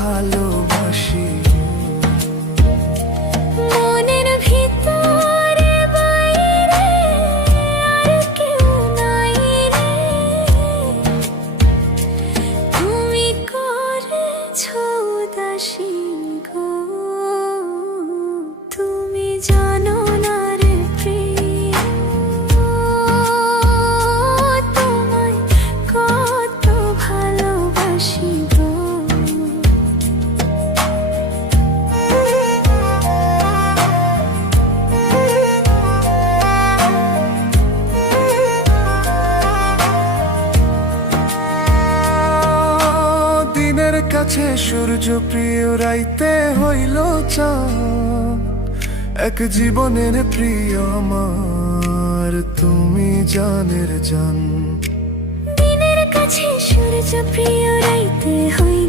ভালোবাসি মনের ভিতরে বাইরে আর কেউ নাই রে, তুমি করেছো উদাসী গো। তুমি জানো না রে প্রিয়, তোমায় কত ভালোবাসি গো। দিনের কাছে সূর্য প্রিয়, রাইতে হইল চাঁদ, এক জীবনের প্রিয় আমার তুমি জানের জান। দিনের কাছে সূর্য প্রিয়, রাইতে হই